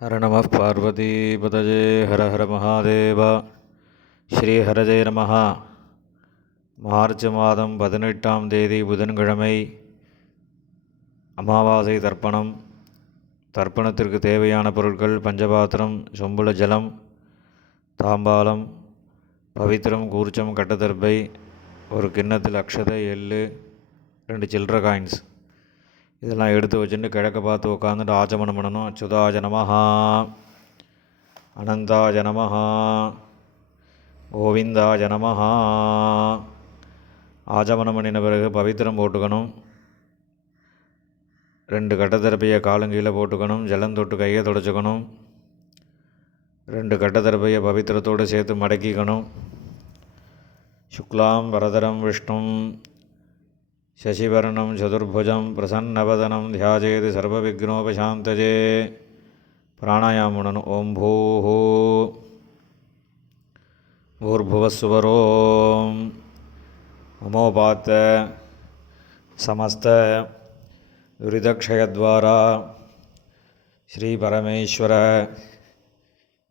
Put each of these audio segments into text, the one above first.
हर नमः पार्वतीपतये हर हर महादेव ஸ்ரீஹரஜே நமஹ. மார்ச் மாதம் 18ஆம் தேதி புதன்கிழமை, அமாவாசை தர்ப்பணம். தர்ப்பணத்திற்கு தேவையான பொருட்கள்: பஞ்சபாத்திரம், சொம்புல ஜலம், தாம்பாலம், பவித்திரம், கூர்ச்சம், கட்டதர்பை, ஒரு கிண்ணத்தில் அக்ஷதை, எள்ளு, 2 சில்லற காயின்ஸ். இதெல்லாம் எடுத்து வச்சுட்டு கிழக்க பார்த்து உட்காந்துட்டு ஆச்சமனம் பண்ணணும். அச்சுதாய நமஹா, அனந்தாய நமஹா, கோவிந்தாய நமஹா. ஆச்சமனம் பண்ணின பிறகு பவித்திரம் போட்டுக்கணும். 2 கட்டதர்பையை காலங்கீழே போட்டுக்கணும். ஜலம் தொட்டு கையை தொடச்சிக்கணும். 2 கட்டதர்பையை பவித்திரத்தோடு சேர்த்து மடக்கிக்கணும். சுக்லாம் வரதரம் விஷ்ணும் சசிவர்ணம் சதுர்புஜம் பிரசன்னவதனம் தியாஜேது சர்வவிக்னோபசாந்தஜே. பிராணாயாமம் பண்ணணும். ஓம் பூஹு பூர்புவஸ்சுவரோம் மமோபாத்த சமஸ்த துரிதக்ஷயத்வாரா ஸ்ரீ பரமேஸ்வர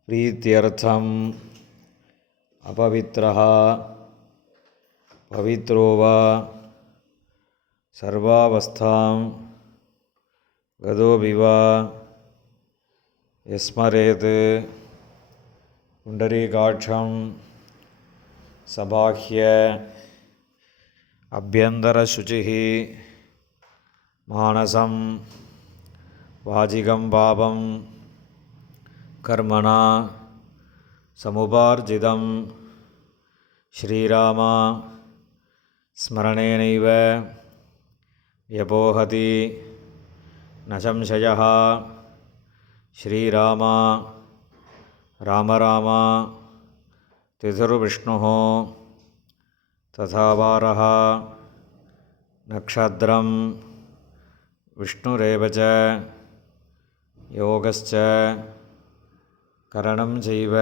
பிரீத்தியர்த்தம் அபவித்ரஹ பவித்ரோவா சர்வாவஸ்தாம் கதோபிவா யஸ்மரேத் புண்டரீகாட்சம் சபாஹ்ய அபியந்தரசுச்சிः மானசம் வாஜிகம் பாபம் கர்மணா சமுபார்ஜிதம் ஸ்ரீராமா ஸ்மரணேனைவ யபோஹதி ந சம்சயः. ஸ்ரீராமா ராம ராமா திதிர்விஷ்ணுः ததா வாரः நக்ஷத்ரம் விஷ்ணுரேவ ச யோகஸ்ச கரணம் சைவ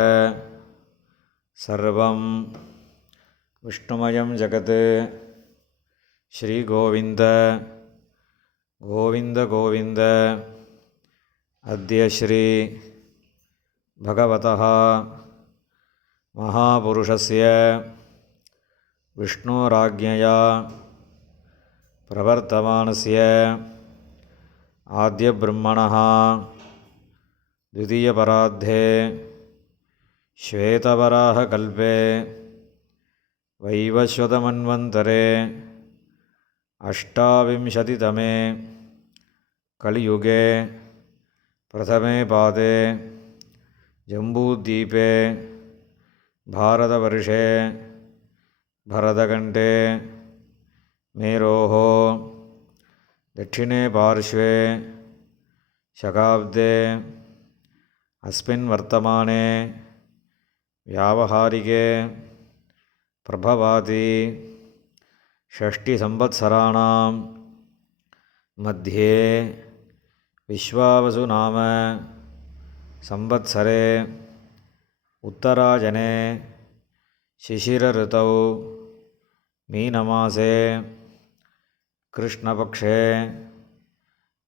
சர்வம் விஷ்ணுமயம் ஜகத். ஸ்ரீ கோவிந்த கோவிந்த கோவிந்த. அத்ய ஸ்ரீ பகவதः மகாபுருஷஸ்ய விஷ்ணோராஜ்ஞயா பிரவர்த்தமானஸ்ய ஆத்யப்ரம்மணः द्वितीयपरार्धे श्वेतवराहकल्पे वैवस्वतमन्वन्तरे अष्टाविंशतितमे कलियुगे प्रथमे पादे जम्बूद्वीपे भारतवर्षे भरतखण्डे मेरोः दक्षिणे पार्श्वे शकाब्दे अस्मिन् वर्तमाने व्यावहारिके प्रभवाति षष्टिसंवत्सराणां मध्ये विश्वावसु नाम संवत्सरे उत्तरायणे शिशिरऋतौ मीनमासे कृष्णपक्षे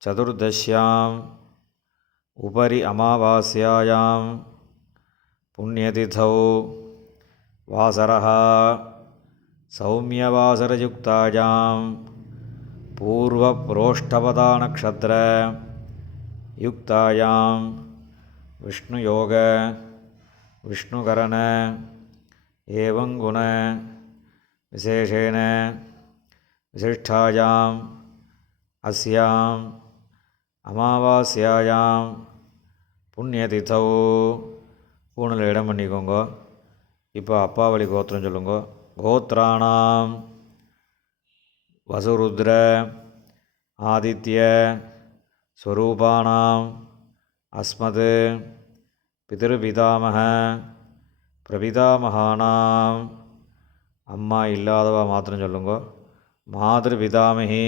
चतुर्दश्याम् उपरि अमावास्यायां पुण्यतिथौ वासरः सौम्यवासरयुक्तायां पूर्वप्रोष्ठपदानक्षत्रयुक्तायां विष्णुयोग विष्णुकरण एवं गुण विशेषेण विशिष्टायाम् अस्याम् அமாவாஸ்யாயாம் புண்ணியதிதௌ. பூணில் இடம் பண்ணிக்கோங்க. இப்போ அப்பாவளி கோத்திரம் சொல்லுங்க. கோத்ராணாம் வசுருத்ர ஆதித்ய ஸ்வரூபாணாம் அஸ்மத் பிதிருபிதாமக பிரபிதாமகானாம். அம்மா இல்லாதவா மாத்திரம் சொல்லுங்க. மாதிருபிதாமகி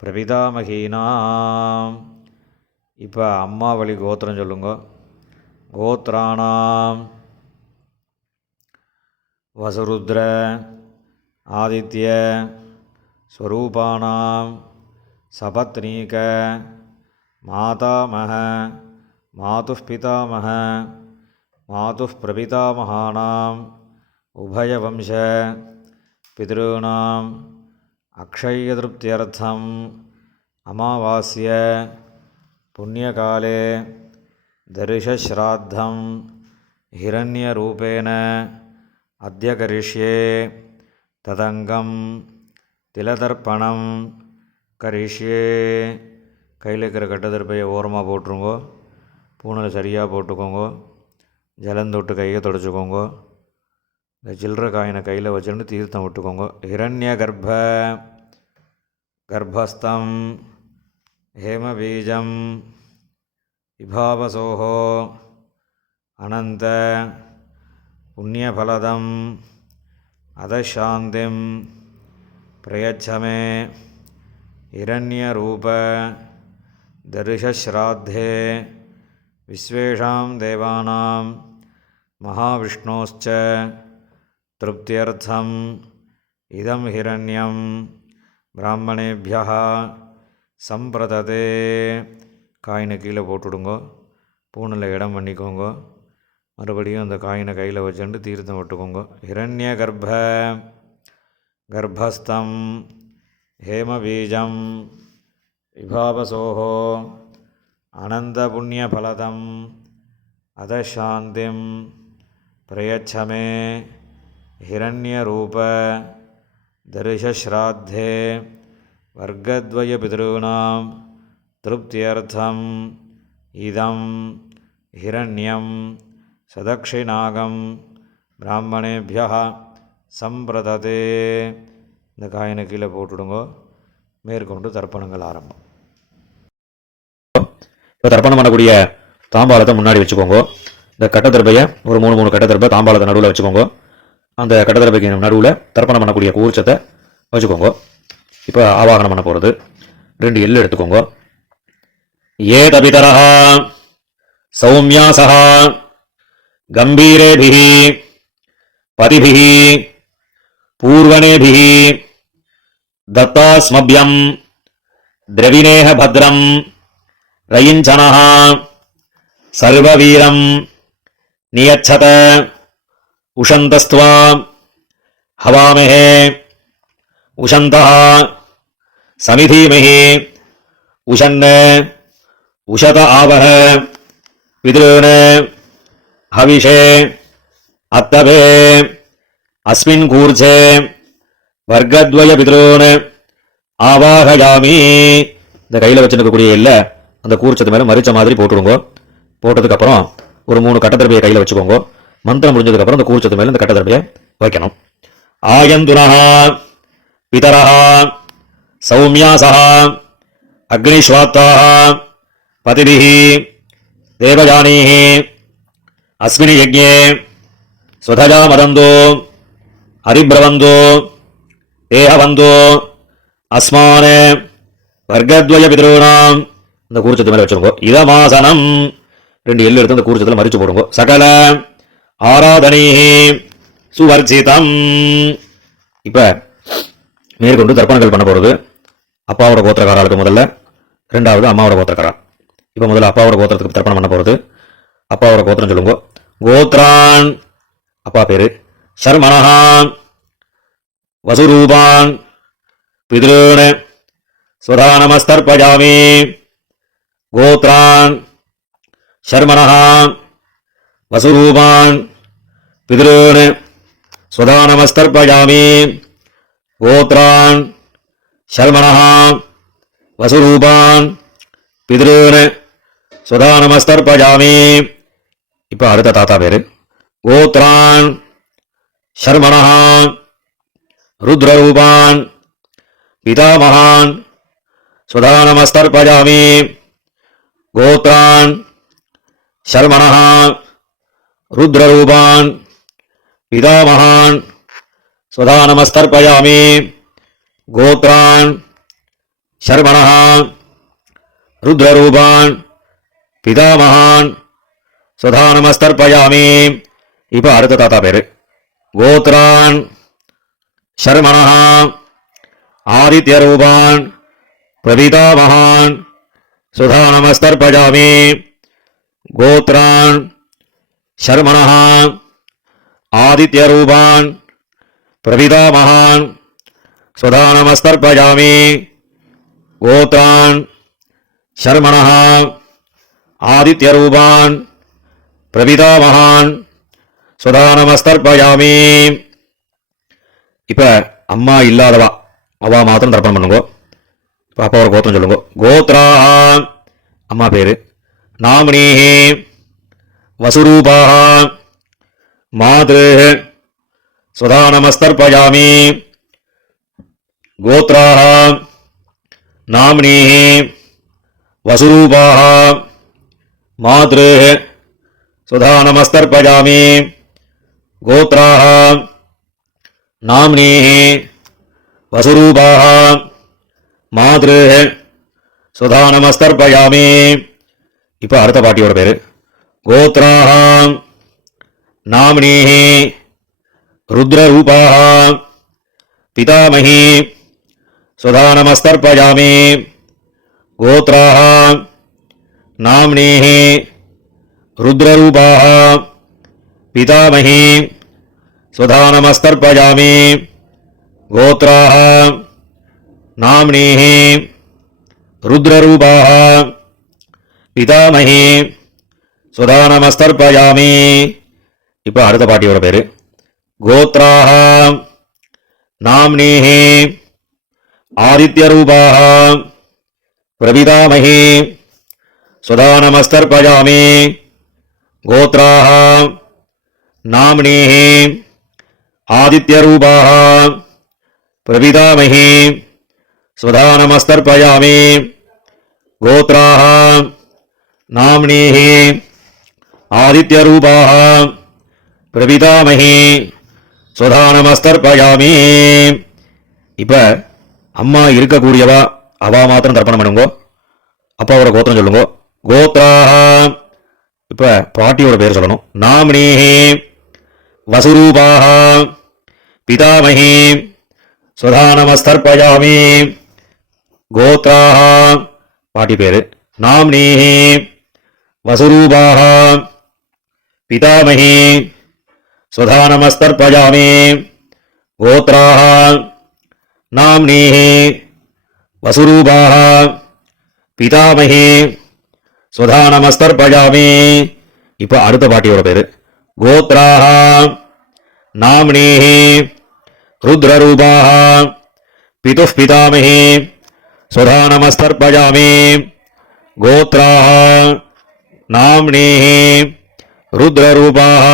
பிரபிதாமகீனாம். இப்போ அம்மா வழி கோத்திரம் சொல்லுங்க. கோத்ராணாம் வசுருத்ர ஆதித்ய ஸ்வரூபாணாம் சபத்னீக மாதாமக मातुः पितामह मातुः प्रपितामहानाम् उभयवंश पितॄणाम् अक्षय्यतृप्त्यर्थम् अमावास्य पुण्यकाले दर्शश्राद्धं हिरण्यरूपेण अद्य करिष्ये तदङ्गं तिलतर्पणं करिष्ये. கையில் இருக்கிற கட்டதர்பையை ஓரமாக போட்டுருங்கோ. பூனலை சரியாக போட்டுக்கோங்க. ஜலந்தொட்டு கையை தொடச்சிக்கோங்க. இந்த சில்லற காயினை கையில் வச்சுட்டு தீர்த்தம் விட்டுக்கோங்க. ஹிரண்ய கர்ப்பஸ்தம் ஹேமபீஜம் விபாவசோஹோ அனந்த புண்ணியபலதம் அதசாந்திம் பிரயச்சமே இரண்யரூப தர்ஷஸ்ராத்தே விஸ்வேஷாம் தேவானாம் மகாவிஷ்ணோஸ்ச திருப்தியர்த்தம் இதம் ஹிரண்யம் பிராமணேபியः சம்பிரததே. காயினை கீழே போட்டுவிடுங்கோ. பூனில் இடம் பண்ணிக்கோங்க. மறுபடியும் அந்த காயினை கையில் வச்சுட்டு தீர்த்தம் விட்டுக்கோங்க. ஹிரண்ய கர்ப்பஸ்தம் ஹேமபீஜம் விபாவசோஹோ அனந்த புண்ணியபலதம் அதசாந்திம் பிரயச்சமே ஹிரண்யரூப தர்ஷஸ்ராத்தே வர்க்கத்வய பிதॄணாம் திருப்தியர்த்தம் இதம் ஹிரண்யம் சதக்ஷிணாகம் பிராமணேபியः சம்பிரததே. இந்த காயினை கீழே போட்டுடுங்க. மேற்கொண்டு தர்ப்பணங்கள் ஆரம்பம். இப்போ தர்ப்பணம் பண்ணக்கூடிய தாம்பாளத்தை முன்னாடி வச்சுக்கோங்க. இந்த கட்டதர்பையை ஒரு 3 கட்டதர்பை தாம்பாளத்தை நடுவில் வச்சுக்கோங்க. அந்த கட்டதர்பைக்கு நடுவில் தர்ப்பணம் பண்ணக்கூடிய கூர்ச்சத்தை வச்சுக்கோங்க. இப்போ ஆவாகனம் பண்ண போகிறது. 2 எள்ளு எடுத்துக்கோங்க. ஏ தபிதரஹ சௌமியாசஹ கம்பீரேபிஹி பதிபிஹி பூர்வணேபிஹி தத்தாஸ்மப்யம் திரவிணேஹ பத்ரம் ரயிஞ்சனஹ சர்வவீரம் நியச்சத உஷந்தஸ்த்வா ஹவாமஹே உஷந்தஹ சமிதீமஹி உஷன்ன உஷத ஆவஹ விதுருண ஹவிஷே அத்தபே அஸ்மின் கூர்ச்சே வர்க்கத்வய பிதॄன் ஆவாஹயாமி. இந்த கையில் வச்சுருக்கக்கூடிய இல்லை அந்த கூர்ச்சத்து மேலே மரிச்ச மாதிரி போட்டுடுங்க. போட்டதுக்கப்புறம் ஒரு 3 கட்டதர்பையை கையில் வச்சுக்கோங்க. மந்திரம் முடிஞ்சதுக்கப்புறம் அந்த கூர்ச்சத்து மேலே இந்த கட்டதர்பையை வைக்கணும். ஆயந்துனஹ பிதரஹ சௌமியாசஹ அக்னிஸ்வாத்தாஹ பதிபிஹி தேவயானீஹி அஸ்மின் யஜ்ஞே ஸ்வதஜா மதந்தோ ஹரிப்ரவந்தோ தேஹவந்தோ அஸ்மான் வர்க்கத்வய பிதॄணாம். இந்த கூர்ச்சத்து மேலே வச்சுருங்க. இதமாசனம் 2 எள்ளு எடுத்து அந்த கூர்ச்சத்தில் மறிச்சு போடுங்க. சகல ஆராதனீஹி சுவர்ஜிதம். இப்போ மேற்கொண்டு தர்ப்பணங்கள் பண்ண போகிறது. அப்பாவோட கோத்திரக்காராளுக்கு முதல்ல, 2வது அம்மாவோட கோத்திரக்காரா. இப்போ முதல்ல அப்பாவோட கோத்திரத்துக்கு தர்ப்பணம் பண்ண போகிறது. அப்பாவோட கோத்திரம் சொல்லுங்க. கோத்ரான் அப்பா பேரு. சர்மணஹான் வசுரூபான் பிதॄன் ஸ்வதானமஸ்தர்ப்பயாமி. கோத்ரான் சர்மணஹான் வசுரூபான் பிதॄன் ஸ்வதானமஸ்தர்ப்பயாமி. கோத்ரான் சர்மணஹான் வசுரூபான் பிதॄன் ஸ்வதானமஸ்தர்ப்பயாமி. இப்போ அடுத்த தாத்தா பேரு. கோத்ரான் சர்மணஹான் ருத்ரரூபான் பிதாமகான் ஸ்வதானமஸ்தர்ப்பயாமி. கோத்ரான் சர்மணஹான் ருத்ரரூபான் பிதாமகான் ஸ்வதானமஸ்தர்ப்பயாமி. கோத்ரான் சர்மணஹான் ருத்ரரூபான் பிதாமகான் ஸ்வதானமஸ்தர்ப்பயாமி. இப்போ அடுத்த தாத்தா பேரு. கோத்ரான் சர்மணஹான் ஆதித்யரூபான் பிரபிதாமகான் ஸ்வதானமஸ்தர்ப்பயாமி. கோத்ரான் ஷர்மணः ஆதித்யரூபான் பிரபிதாமகான் ஸ்வதானமஸ்தர்ப்பயாமி. கோத்ரான் ஷர்மணः ஆதித்யரூபான் பிரபிதாமகான் ஸ்வதானமஸ்தர்ப்பயாமி. இப்போ அம்மா இல்லாதவா அவா மாத்திரம் தர்ப்பணம் பண்ணுங்க. இப்போ அப்பாவோட கோத்திரம் சொல்லுங்க. கோத்ராஹ அம்மா பேரு, நாமினீஹ வசுரூபாஹ மாத்ருஹ ஸ்வதானமஸ்தர்ப்பயாமி. கோத்ராஹ நாமினீஹ வசுரூபாஹ மாத்ருஹ ஸ்வதானமஸ்தர்ப்பயாமி. கோத்ராஹ நாமினீஹ வசுரூபாஹ மாத்ருஹ ஸ்வதானமஸ்தர்ப்பயாமி. இப்போ அடுத்த பாட்டியோட பேரு கோத்ராஹ நாமினீஹ ருத்ரரூபாஹ பிதாமகி ஸ்வதானமஸ்தர்ப்பயாமி. கோத்ராஹ நாமினீஹ ருத்ரரூபாஹ பிதாமகி ஸ்வதானமஸ்தர்ப்பயாமி. கோத்ராஹ நாமினீஹ ருத்ரரூபாஹ பிதாமகி ஸ்வதானமஸ்தர்ப்பயாமி. இப்போ அடுத்த பாட்டியோட பேரு கோத்ராஹ நாமினீஹ ஆதித்யரூபாஹ பிரபிதாமகி ஸ்வதானமஸ்தர்ப்பயாமி. கோத்ராஹ நாமினீஹ ஆதித்யரூபாஹ பிரபிதாமகி ஸ்வதானமஸ்தர்ப்பயாமி. கோத்ராஹ நாமினீஹ ஆதித்யரூபாஹ பிரபிதாமகி ஸ்வதானமஸ்தர்ப்பயாமி. இப்போ அம்மா இருக்கக்கூடியவா அவா மாத்திரம் தர்ப்பணம் பண்ணுங்க. அப்பாவோட கோத்திரம் சொல்லுங்க. கோத்ராஹ இப்போ பாட்டியோட பேர் சொல்லணும். நாமினீஹ வசுரூபாஹ பிதாமகி ஸ்வதானமஸ்தர்ப்பயாமி. கோத்ராஹ பாட்டி பேரு, நாமினீஹ வசுரூபாஹ பிதாமகி ஸ்வதானமஸ்தர்ப்பயாமி. கோத்ராஹ நாமினீஹ வசுரூபாஹ பிதாமகி ஸ்வதானமஸ்தர்ப்பயாமி. இப்போ அடுத்த பாட்டியோட பேரு கோத்ராஹ நாமினீஹ ருத்ரரூபாஹ பிதுः பிதாமகி ஸ்வதானமஸ்தர்ப்பயாமி. கோத்ராஹ நாமினீஹ ருத்ரரூபாஹ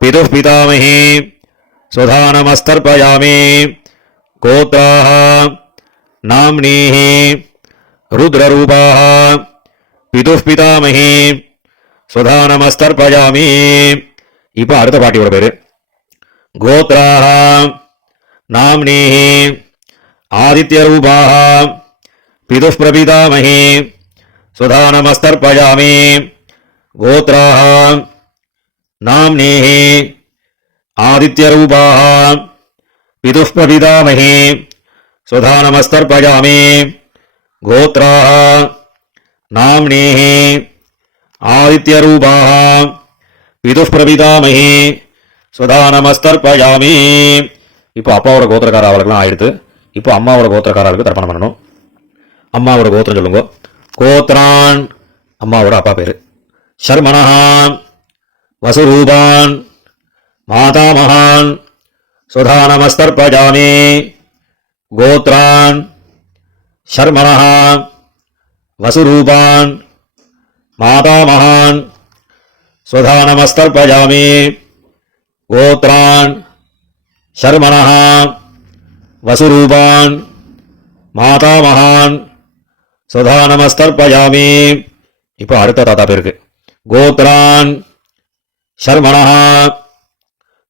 பிதுः பிதாமகி ஸ்வதானமஸ்தர்ப்பயாமி. கோத்ராஹ நாமினீஹ ருத்ரரூபாஹ பிதுः பிதாமகி ஸ்வதானமஸ்தர்ப்பயாமி. இப்போ அடுத்த பாட்டியோட பேரு கோத்ராஹ நாமினீஹ ஆதித்யரூபாஹ பிதுः பிரபிதாமகி ஸ்வதானமஸ்தர்ப்பயாமி. கோத்ராஹ நாமினீஹ ஆதித்யரூபாஹ பிதுः பிரபிதாமகி ஸ்வதானமஸ்தர்ப்பயாமி. கோத்ராஹ நாமினீஹ ஆதித்யரூபாஹ பிதுः பிரபிதாமகி ஸ்வதானமஸ்தர்ப்பயாமி. இப்போ அப்பாவோட கோத்திரக்கார அவளுக்குலாம் ஆயிடுத்து. இப்போ அம்மாவோட கோத்திரக்காரர்களுக்கு தர்ப்பணம் பண்ணணும். அம்மாவோட கோத்திரம் சொல்லுங்க. கோத்ரான் அம்மாவோட அப்பா பேரு, ஷர்மணः வசுரூபான் மாதாமகான் ஸ்வதானமஸ்தர்ப்பயாமி. கோத்ரான் ஷர்மணः வசுரூபான் மாதாமகான் ஸ்வதானமஸ்தர்ப்பயாமி. கோத்ரான் ஷர்மணः வசுரூபான் மாதாமகான் ஸ்வதானமஸ்தர்ப்பயாமி. இப்போ அடுத்த தாத்தா பேருக்கு கோத்ரான் ஷர்மணः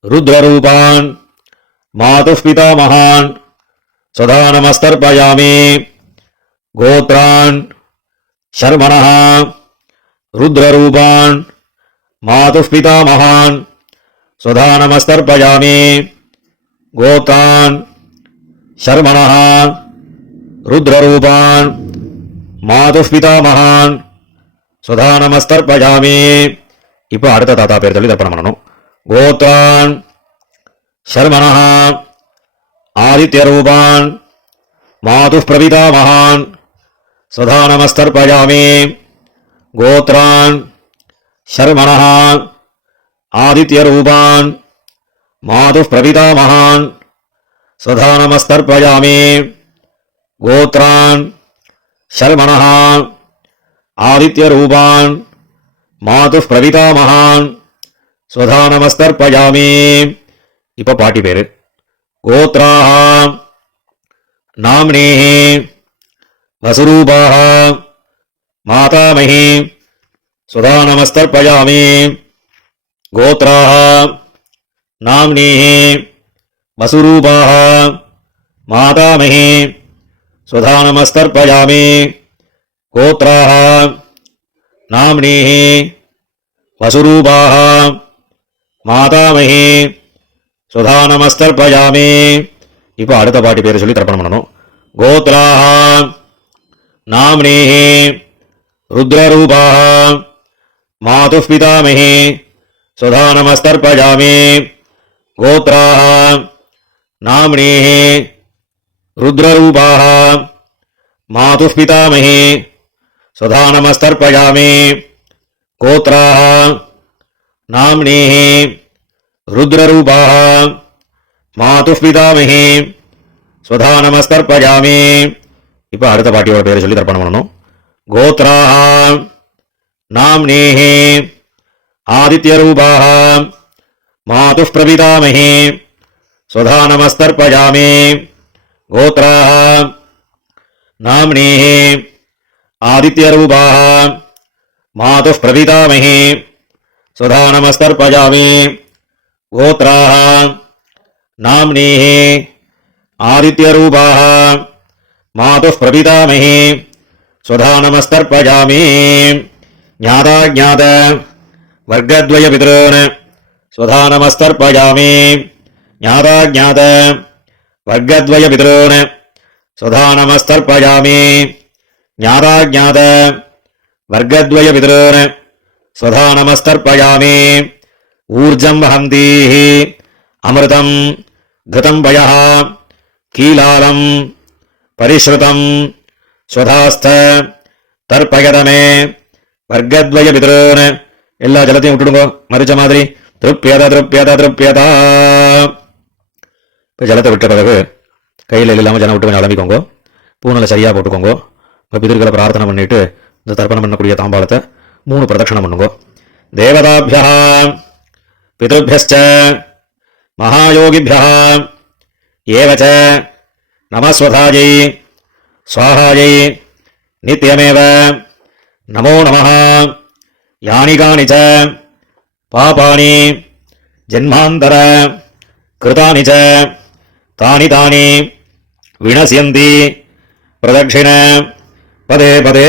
ருத்ரரூபான் மாதுः பிதாமகான் ஸ்வதானமஸ்தர்ப்பயாமி. கோத்ரான் ஷர்மணः ருத்ரரூபான் மாதுः பிதாமகான் ஸ்வதானமஸ்தர்ப்பயாமி. கோத்ரான் ஷர்மணः ருத்ரரூபான் மாதுः பிதாமகான் சுதா நமஸ்தர்பயாமி. இப்போ அடுத்த தாத்தா பேர் சொல்லி தர்ப்பணம் பண்ணணும். கோத்ரான் சர்மணா ஆதித்ய ரூபான் மாது பிரபிதா மகான் சுதா நமஸ்தர்பயாமி. கோத்ரான் சர்மணா ஆதித்ய ரூபான் மாது பிரபிதா மகான் சுதா நமஸ்தர்பயாமி. கோத்ரான் சர்மணா ஆதித்ய ரூபான் மாது பிரபிதா மகான் சுதா நமஸ்தர்பயாமி. இப்ப பாட்டி பேரு. கோத்ராஹ நாம்னீஹ வசுரூபாஹ மாதாமஹி சுதா நமஸ்தர்பயாமி. கோத்ராஹ நாம்னீஹ வசுரூபாஹ மாதாமஹி சுதா நமஸ்தர்பயாமி. கோத்ராஹ நாம்னீஹ வசுரூபாஹ மாதாமஹி சுதா நமஸ்தர்பயாமி. இப்போ அடுத்த பாட்டி பேரை சொல்லி தர்ப்பணம் பண்ணணும். கோத்ராஹ நாம்னீஹ ருத்ரரூபாஹ மாதுः பிதாமஹி சுதா நமஸ்தர்பயாமி. கோத்ராஹ நாம்னீஹ ருத்ரரூபாஹ மாதுः பிதாமஹி சுதா நமஸ்தர்பயாமி. கோத்ராஹ நாம்னீஹ ருத்ரரூபாஹ மாதுः பிதாமஹி சுதா நமஸ்தர்பயாமி. இப்போ அடுத்த பாட்டியோட பேரை சொல்லி தர்ப்பணம் பண்ணணும். கோத்ராஹ நாம்னீஹ ஆதித்ய ரூபாஹ மாதுः பிரபிதாமஹி சுதா நமஸ்தர்பயாமி. கோத்ராஹ நாம்னீஹ ஆதித்ய ரூபாஹ மாதுः பிரபிதாமஹி சுதா நமஸ்தர்பயாமி. கோத்ராஹ நாம்னீஹ ஆதித்ய ரூபாஹ மாதுः பிரபிதாமஹி சுதா நமஸ்தர்பயாமி. ஞாதாஜ்ஞாத வர்க்கத்வய பிதॄன் சுதா நமஸ்தர்பயாமி. ஞாதாஜ்ஞாத வர்க்கத்வய பிதॄன் சுதா நமஸ்தர்பயாமி. ஞாதாஜ்ஞாத வர்க்கத்வய பிதॄன் சுதா நமஸ்தர்பயாமி. ஊர்ஜம் வஹந்தீஹ அமிர்தம் கிருதம் வயः கீலாலம் பரிஸ்ருதம் ஸ்வதாஸ்த தர்ப்பயதமே வர்க்கத்வய பிதॄன். எல்லா ஜலத்தையும் விட்டுடுங்க மறிச்ச மாதிரி. திருப்யத திருப்யத திருப்யதா. இப்போ ஜலத்தை விட்ட பிறகு கையில் இல்லாமல் ஜனம் விட்டு கொஞ்சம் அலம்பிக்கோங்க. பூனலை சரியாக போட்டுக்கோங்க. உங்கள் பிதர்களை பிரார்த்தனை பண்ணிட்டு இந்த தர்ப்பணம் பண்ணக்கூடிய தாம்பாளத்தை 3 பிரதட்சணம் பண்ணுங்க. தேவதாபியா பிதృभ्यश्च மகாயோகிभ्यः ஏவச்ச நமஸ்வதாயை ஸ்வாஹாயை நித்யமேவ நமோ நமः. யானி கானி ச பாபானி ஜன்மாந்தர கிருதானி ச தானி தானி வினசியந்தி பிரதட்சிண பதே பதே.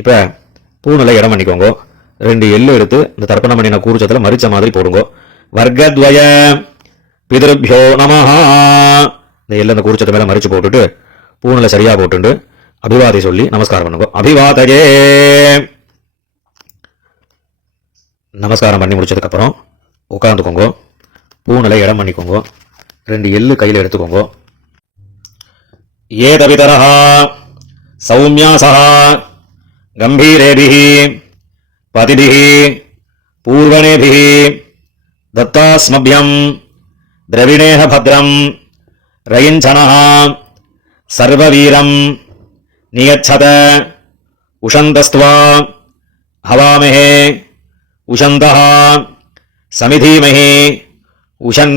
இப்போ பூநிலை இடம் பண்ணிக்கோங்க. 2 எள்ளு எடுத்து இந்த தர்ப்பணம் பண்ணின கூர்ச்சத்தில் மறிச்ச மாதிரி போடுங்க. வர்க்கத்வய பிதృभ्यो நமஹ. இந்த எள்ளு அந்த கூர்ச்சத்தை மேலே மறிச்சு போட்டுட்டு பூநிலை சரியா போட்டுண்டு அபிவாதி சொல்லி நமஸ்காரம் பண்ணுங்க. அபிவாதயே. நமஸ்காரம் பண்ணி முடிச்சதுக்கு அப்புறம் உட்காந்துக்கோங்க. பூநிலை இடம் பண்ணிக்கோங்க. 2 எள்ளு கையில் எடுத்துக்கோங்க. ஏதவிதரஹ சௌமியாசஹ கம்பீரேபிஹ பதிபிஹ பூர்வணேபிஹ தத்தாஸ்மப்யம் திரவிணேஹ பத்ரம் ரயிஞ்சனஹ சர்வவீரம் நியச்சத உஷந்தஸ்த்வா ஹவாமஹே உஷந்தஹ சமிதீமஹி உஷன்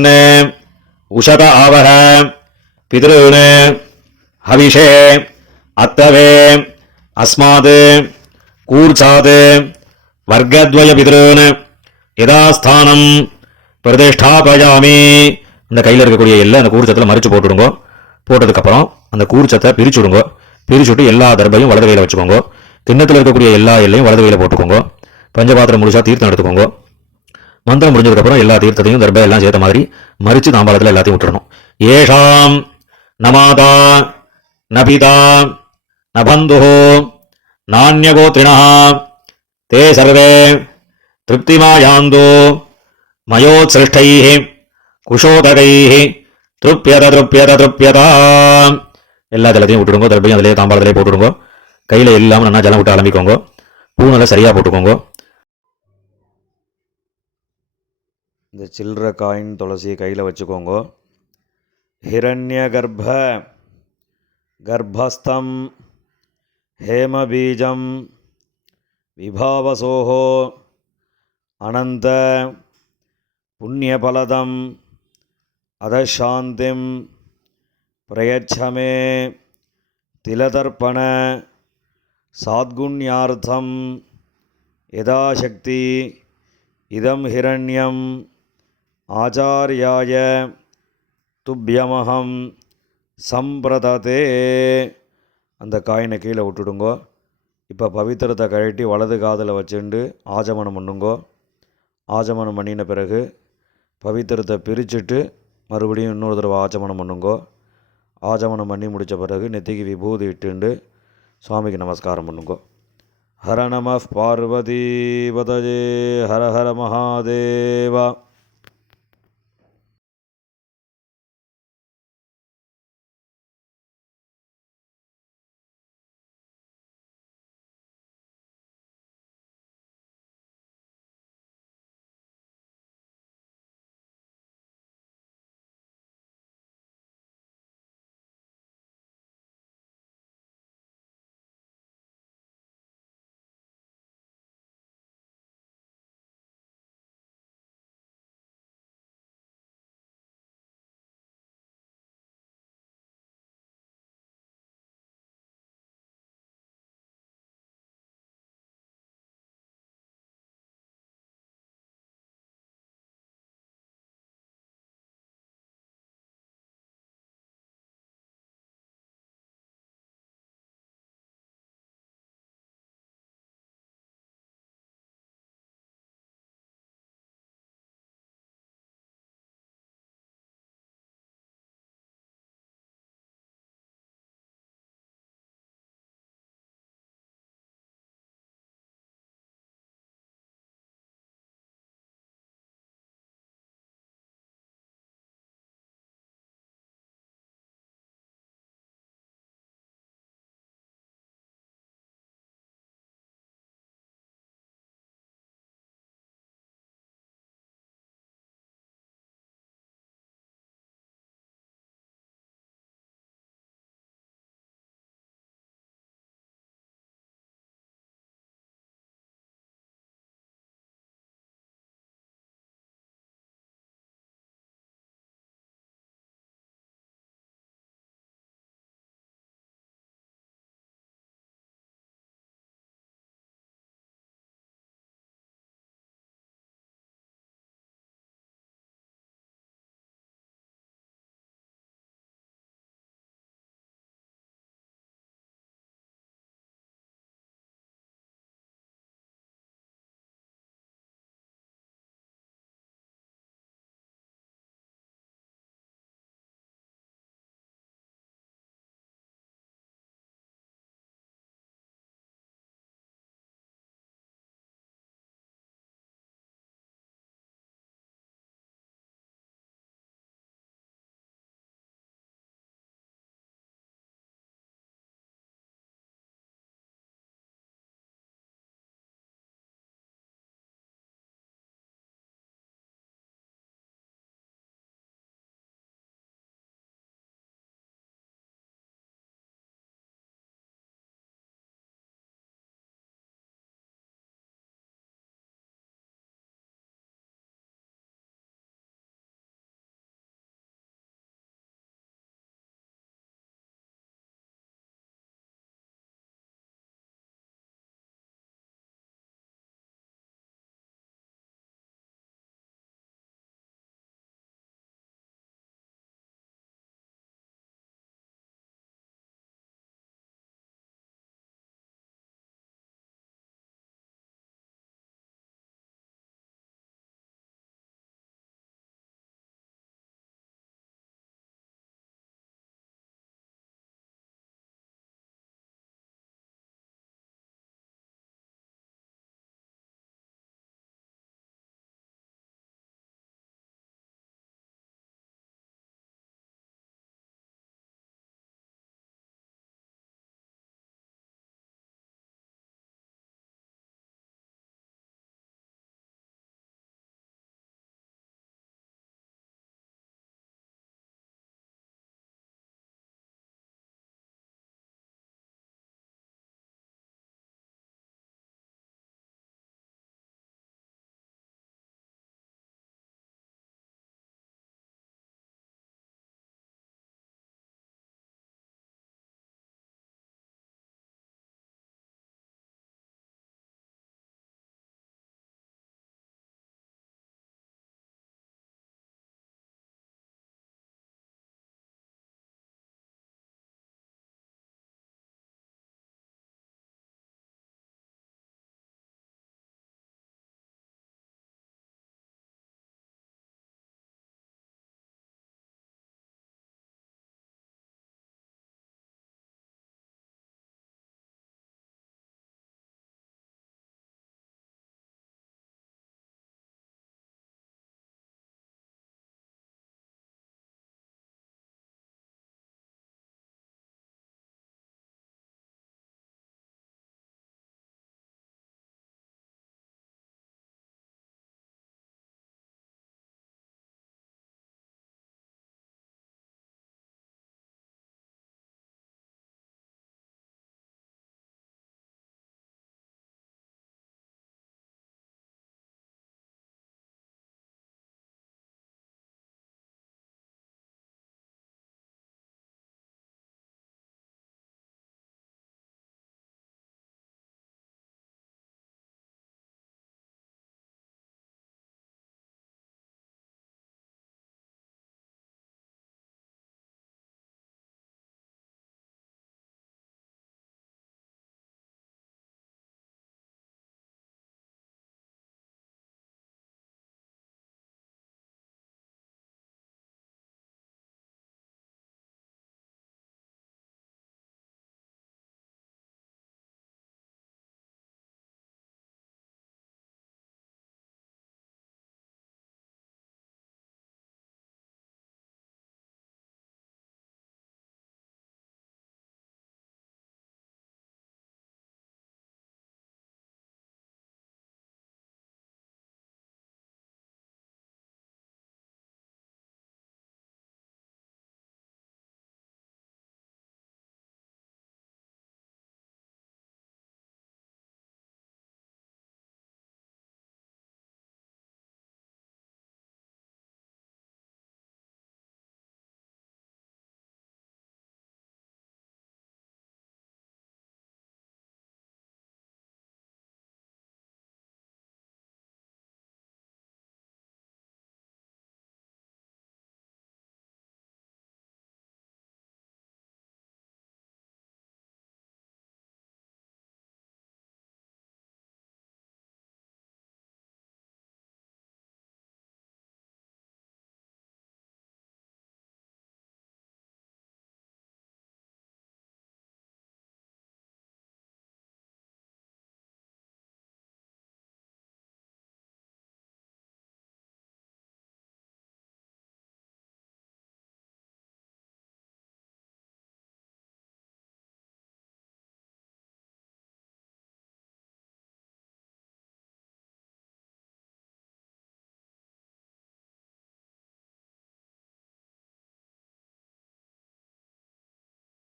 உஷத ஆவஹ பிதॄன் ஹவிஷே அத்தவே அஸ்மாத் கூர்ச்சாத் வர்க்கத்வய பிதॄன் யதாஸ்தானம் பிரதிஷ்டாபயாமி. இந்த கையில் இருக்கக்கூடிய எல்லாம் அந்த கூர்ச்சத்தில் மறிச்சு போட்டுடுங்க. போட்டதுக்கப்புறம் அந்த கூர்ச்சத்தை பிரிச்சுடுங்க. பிரிச்சுட்டு எல்லா தர்பையும் வலது கையில் வச்சுக்கோங்க. கிண்ணத்தில் இருக்கக்கூடிய எல்லா எல்லையும் வலது கையில் போட்டுக்கோங்க. பஞ்சபாத்திரம் முழுசா தீர்த்தம் எடுத்துக்கோங்க. மந்திரம் முடிஞ்சதுக்கப்புறம் எல்லா தீர்த்தத்தையும் தர்பை எல்லாம் சேர்த்த மாதிரி மறிச்சு தாம்பாளத்தில் எல்லாத்தையும் விட்டுறணும். ஏஷாம் நமாதா நபிதா நபந்து நான்யகோத்ரிணः தே சர்வே திருப்திமாயாந்தோ மயோத்ஸ்ருஷ்டைः குஷோதகைः திருப்யத திருப்யத திருப்யதா. எல்லா ஜலத்தையும் விட்டுடுங்க, தர்பையும் அதிலே தாம்பாளத்திலே போட்டுடுங்க. கையில் எல்லாம் நல்லா ஜலம் விட்டு அலம்பிக்கோங்க. பூனெல்லாம் சரியாக போட்டுக்கோங்க. இந்த சில்லற காயின் துளசியை கையில் வச்சுக்கோங்க. ஹிரண்ய கர்ப்ப கர்ப்பஸ்தம் ஹேமபீஜம் விபாவசோஹோ அனந்த புண்ணியபலதம் அதசாந்திம் பிரயச்சமே திலதர்ப்பண சாத்குண்யார்த்தம் யதாசக்தி இதம் ஹிரண்யம் ஆச்சார்யாய துப்யமஹம் சம்பிரததே. அந்த காயினை கீழே விட்டுடுங்கோ. இப்போ பவித்திரத்தை கழட்டி வலது காதில் வச்சுண்டு ஆஜமனம் பண்ணுங்கோ. ஆஜமனம் பண்ணின பிறகு பவித்திரத்தை பிரிச்சுட்டு மறுபடியும் இன்னொரு தடவை ஆச்சமனம் பண்ணுங்கோ. ஆச்சமனம் பண்ணி முடித்த பிறகு நெத்திக்கு விபூதி இட்டுண்டு சுவாமிக்கு நமஸ்காரம் பண்ணுங்கோ. ஹர நம பார்வதி பதஜே ஹர ஹர மகாதேவா.